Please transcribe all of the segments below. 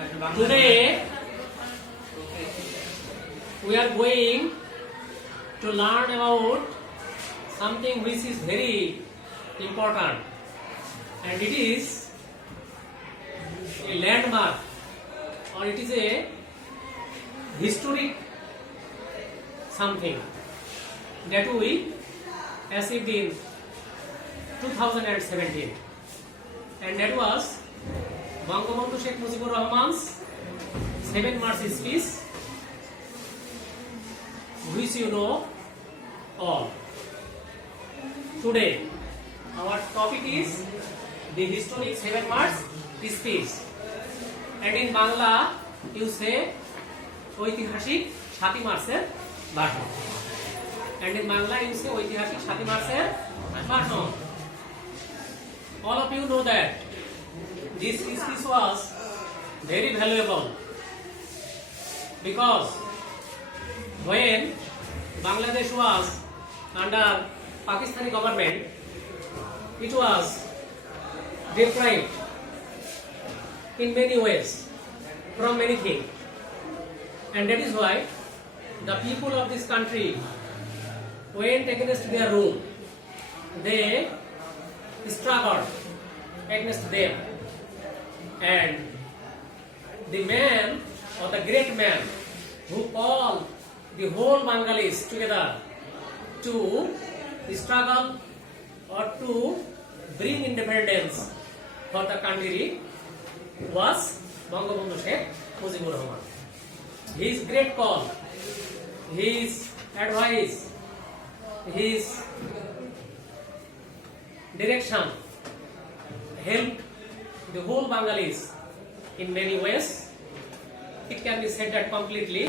Today we are going to learn about something which is very important, and it is a landmark, or it is a historic something that we achieved in 2017, and that was Bangabandhu Sheikh Mujibur Rahman's 7 March speech, which you know all. Today our topic is the historic 7 March speech, and in Bangla you say ঐতিহাসিক 7 মার্চের ভাষণ, and in Bangla you say ঐতিহাসিক 7 মার্চের ভাষণ. All of you know that this speech was very valuable because when Bangladesh was under Pakistani government, it was deprived in many ways from many things, and that is why the people of this country went against their rule. They struggled against them, and the man, or the great man, who called the whole Bengalis together to struggle or to bring independence for the country was Bangabandhu Sheikh Mujibur Rahman. His great call, his advice, his direction helped the whole Bengalis in many ways. It can be said that completely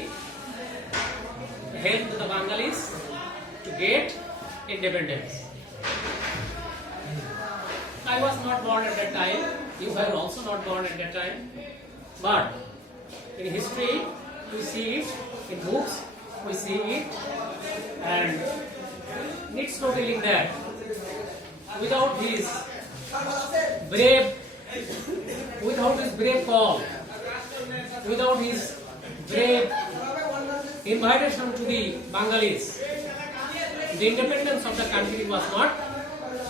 helped the Bengalis to get independence. I was not born at that time, you were also not born at that time, but in history we see it, in books we see it, and needs no telling that without his brave call, without his brave invitation to the Bengalis, the independence of the country was not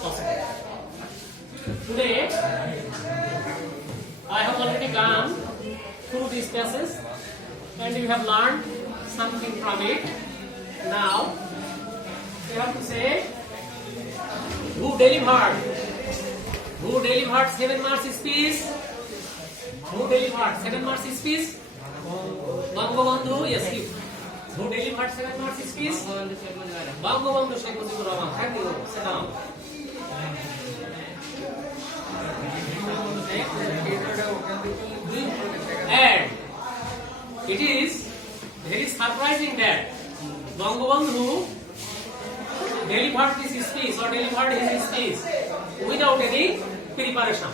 possible. Today, I have already gone through these passages, and you have learned something from it. Now, you have to say who delivered 7 March speech? Who delivered 7 March speech? Bangabandhu, yes, you. Who delivered 7 March speech? Bangabandhu Sheikh Mujibur Rahman. Thank you. Sit down. And it is very surprising that Bangabandhu delivered this speech, or delivered his speech without any preparation.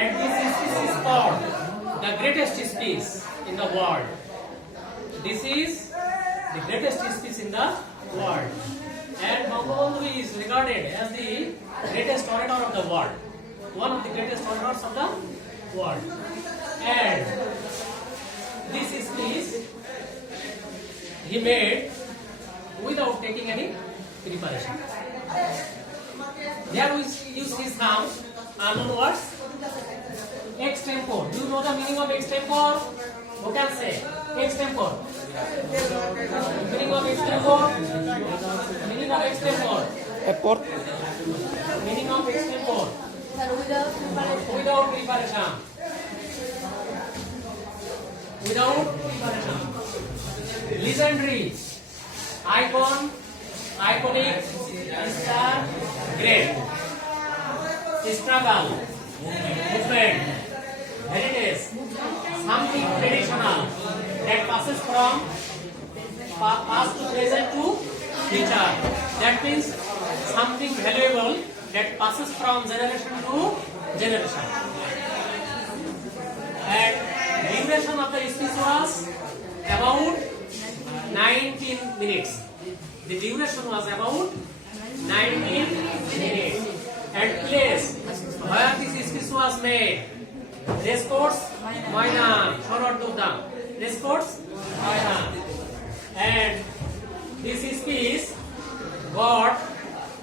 And this speech is called the greatest speech in the world. This is the greatest speech in the world, and Bangabandhu is regarded as the greatest orator of the world, one of the greatest orators of the world. And this speech he made without taking any preparation. There we use his term, unknown words, extempore. Do you know the meaning of extempore? Who can say extempore? Meaning of extempore? Meaning of extempore? Meaning of extempore? Without preparation. Without preparation. Legendary, iconic, star, great, struggle, movement, heritage, something traditional that passes from past to present to future. That means something valuable that passes from generation to generation. And the duration of the speech was about 19 minutes. The duration was about 19 minutes. And place where this speech was made Racecourse Maidan. Forward to down. Racecourse Maidan. And this speech got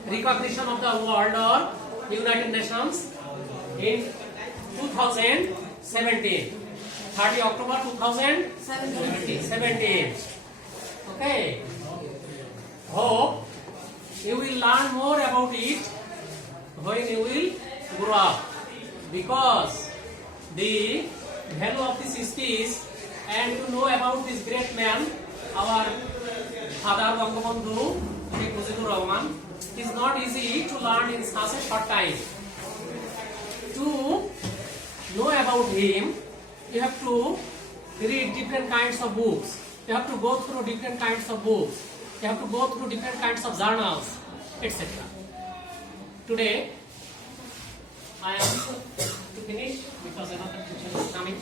recognition of the world or United Nations in 2017. 30 October 2017. Okay. Hope you will learn more about it when you will grow up, because the value of this speech and to know about this great man, our father Bangabandhu Sheikh Mujibur Rahman, is not easy to learn in such a short time. To know about him, you have to read different kinds of books. You have to go through different kinds of books. You have to go through different kinds of journals, etc. Today, I am to finish because another teacher is coming.